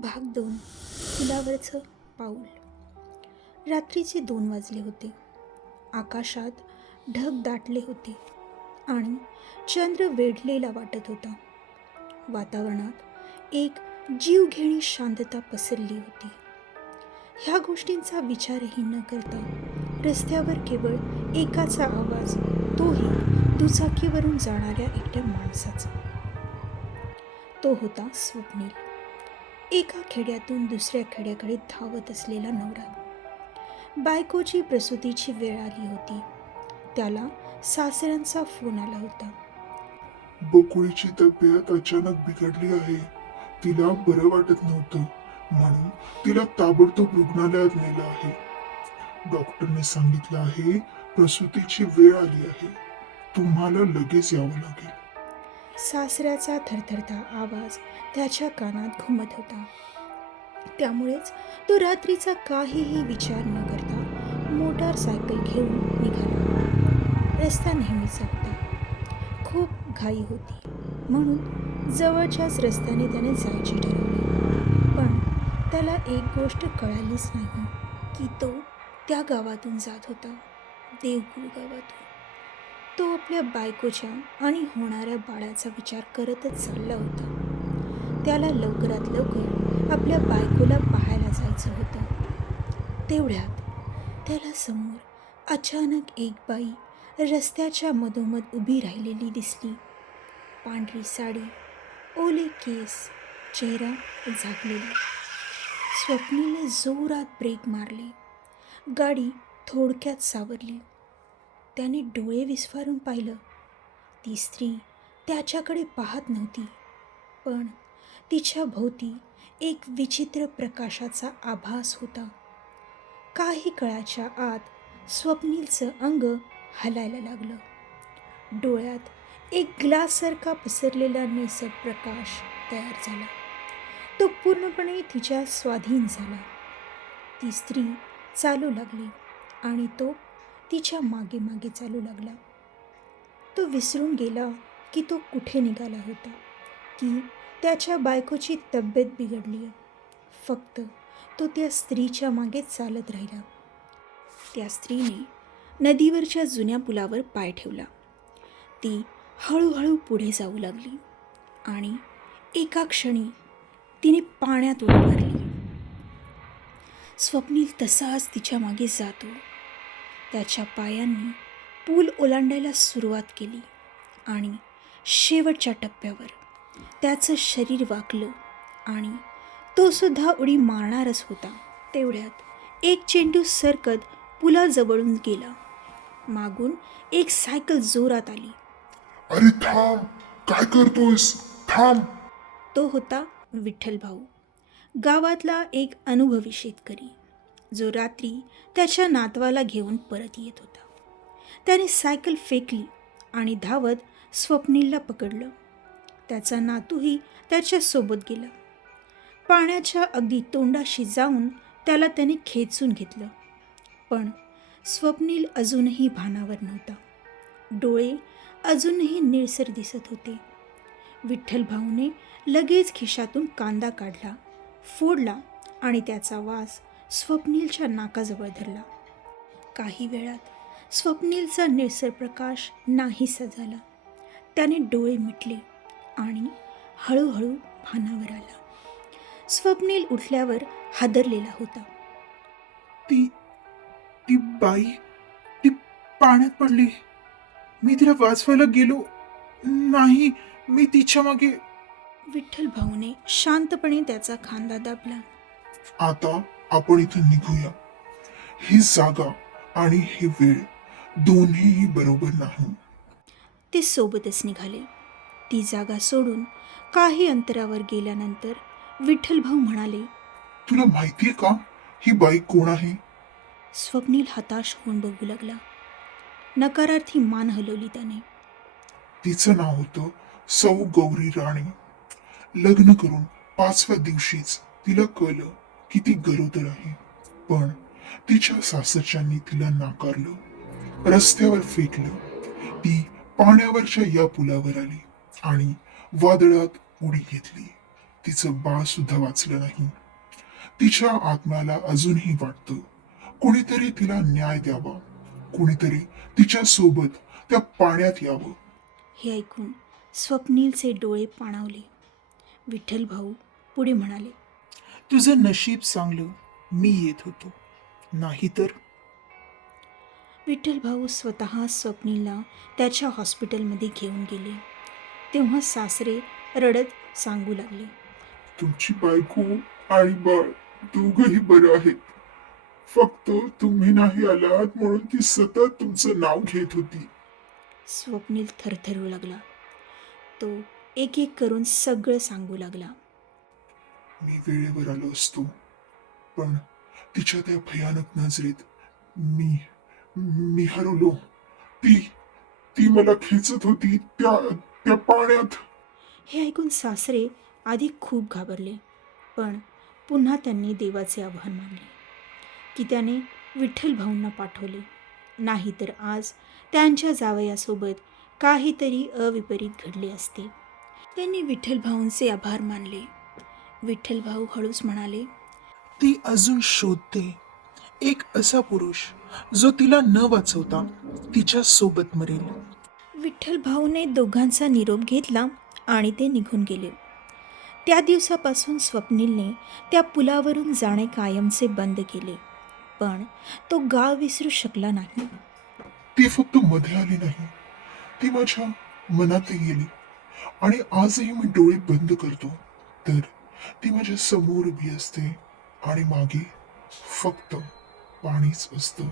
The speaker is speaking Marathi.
भाग 2. पुलावरचं पाऊल. रात्रीचे 2 वाजले होते. आकाशात ढग दाटले होते आणि चंद्र वेढलेला वाटत होता. वातावरणात एक जीवघेणी शांतता पसरली होती. ह्या गोष्टींचा विचारही न करता रस्त्यावर केवळ एकाचा आवाज, तोही दुचाकीवरून जाणाऱ्या एकट्या माणसाचा. तो होता स्वप्नील. एका खेड्यातून दुसऱ्या खेड्याकडे धावत असलेला नवरा. बायकोची प्रसूतीची वेळ आली होती. त्याला सासऱ्यांचा फोन आला होता. बकुळीची तब्येत अचानक बिघडली आहे. तिला बरं वाटत नव्हतं, म्हणून तिला ताबडतोब रुग्णालयात नेलं आहे. डॉक्टरने सांगितलं आहे, प्रसूतीची वेळ आली आहे. तुम्हाला लगेच यावं लागेल. सासऱ्याचा थरथरता आवाज त्याच्या कानात घुमत होता. त्यामुळेच तो रात्रीचा काहीही विचार न करता मोटारसायकल घेऊन निघाला. रस्ता नेहमीचा होता. खूप घाई होती, म्हणून जवळच्याच रस्त्याने त्याने जायचे ठरवले. पण त्याला एक गोष्ट कळालीच नाही की तो त्या गावातून जात होता, देवगुळ गावातून. तो आपल्या बायकोच्या आणि होणाऱ्या बाळाचा विचार करतच चालला होता. त्याला लवकरात लवकर आपल्या बायकोला पाहायला जायचं होतं. तेवढ्यात त्याला समोर अचानक एक बाई रस्त्याच्या मधोमध उभी राहिलेली दिसली. पांढरी साडी, ओले केस, चेहरा झाकलेला. स्वप्नीलने जोरात ब्रेक मारले. गाडी थोडक्यात सावरली. त्याने डोळे विस्फारून पाहिलं. ती स्त्री त्याच्याकडे पाहत नव्हती, पण तिच्या भोवती एक विचित्र प्रकाशाचा आभास होता. काही काळाच्या आत स्वप्नीलचं अंग हलायला लागलं. डोळ्यात एक ग्लाससारखा पसरलेला निळसर प्रकाश तयार झाला. तो पूर्णपणे तिच्या स्वाधीन झाला. ती स्त्री चालू लागली आणि तो तिच्या मागे मागे चालू लागला. तो विसरून गेला की तो कुठे निघाला होता, की त्याच्या बायकोची तब्येत बिघडली आहे. फक्त तो त्या स्त्रीच्या मागे चालत राहिला. त्या स्त्रीने नदीवरच्या जुन्या पुलावर पाय ठेवला. ती हळूहळू पुढे जाऊ लागली आणि एका क्षणी तिने पाण्यात उडी मारली. स्वप्नील तसाच तिच्या मागे जातो. त्याच्या पायांनी पूल ओलांडायला सुरुवात केली आणि शेवटच्या टप्प्यावर त्याचं शरीर वाकलं आणि तो सुद्धा उडी मारणारच होता. तेवढ्यात एक चेंडू सरकत पुलाजवळून गेला. मागून एक सायकल जोरात आली. अरे थांब, काय करतोयस? थांब. तो होता विठ्ठल भाऊ, गावातला एक अनुभवी शेतकरी, जो रात्री त्याच्या नातवाला घेऊन परत येत होता. त्याने सायकल फेकली आणि धावत स्वप्नीलला पकडलं. त्याचा नातूही त्याच्यासोबत गेला. पाण्याच्या अगदी तोंडाशी जाऊन त्याला त्याने खेचून घेतलं. पण स्वप्नील अजूनही भानावर नव्हता. डोळे अजूनही निळसर दिसत होते. विठ्ठल भाऊने लगेच खिशातून कांदा काढला, फोडला आणि त्याचा वास स्वप्नीलच्या नाकाजवळ धरला. काही वेळात स्वप्नीलचा निळसर प्रकाश नाहीसा झाला. त्याने डोळे मिटले आणि हळूहळू भानावर आला. स्वप्नील उठल्यावर हादरलेला होता. ती ती बाई, ती पाण्यात पडली. मी तिला वाचवायला गेलो नाही. मी तिच्या मागे. विठ्ठल भाऊने शांतपणे त्याचा खांदा दाबला. आता आपण इथून निघूया. ही जागा आणि ही वेळ दोन्हीही बरोबर नाही. ते सोबतच निघाले. ती जागा सोडून काही अंतरावर गेल्यानंतर विठ्ठल भाऊ म्हणाले, तुला माहितीये का ही बाई कोण आहे? स्वप्नील हताश होऊन बघू लागला. नकारार्थी मान हलवली त्याने. तिचं नाव होतं सौ गौरी राणे. लग्न करून 5व्या दिवशीच तिला कळलं की ती गरोदर आहे. पण तिच्या सासरच्यांनी तिला नाकारलं, रस्त्यावर फेकलं. ती पाण्यावरच्या या पुलावर आली आणि वादळात उडी घेतली. तिचं बाळ सुद्धा वाचलं नाही. तिच्या आत्म्याला अजूनही वाटतं कोणीतरी तिला न्याय द्यावा, कोणीतरी तिच्या सोबत त्या पाण्यात यावं. हे ऐकून स्वप्नीलचे डोळे पाणावले. विठ्ठल भाऊ पुढे म्हणाले, तुझं नशीब चांगलं मी येत होतो, नाहीतर विठ्ठल भाऊ स्वतः स्वप्नीलला त्याच्या हॉस्पिटलमध्ये घेऊन गेले. तेव्हा सासरे रडत सांगू लागले, तुमची बायको आणि बाळ दोघही बरं आहेत. फक्त तुम्ही नाही आलात म्हणून ती सतत तुमचं नाव घेत होती. स्वप्नील थरथरू लागला. तो एक एक करून सगळं सांगू लागला. मी वेळेवर आलो असतो, पण तिच्या त्या भयानक नजरेत मी मी हरवलो. ती ती मला खेचत होती त्या त्या पाण्यात. हे ऐकून सासरे आधी खूप घाबरले, पण पुन्हा त्यांनी देवाचे आभार मानले की त्याने विठ्ठल भाऊंना पाठवले, नाहीतर आज त्यांच्या जावयासोबत काहीतरी अविपरीत घडले असते. त्यांनी विठ्ठल भाऊंचे आभार मानले. विठ्ठल भाऊ हळूच म्हणाले, ती अजून शोधते एक असा पुरुष जो तिला न वाचवता तिच्या सोबत मरेल. विठ्ठल भाऊने दोघांचा निरोप घेतला आणि ते निघून गेले. त्या दिवसापासून स्वप्नीलने त्या पुलावरून जाणे कायमचे बंद केले, पण तो गाव विसरू शकला नाही. ती फक्त मध्ये आली नाही, ती माझ्या मनातही गेली. आणि आजही मी डोळे बंद करतो तर ती माझ्या समोर उभी असते आणि मागे फक्त पाणीच असतं.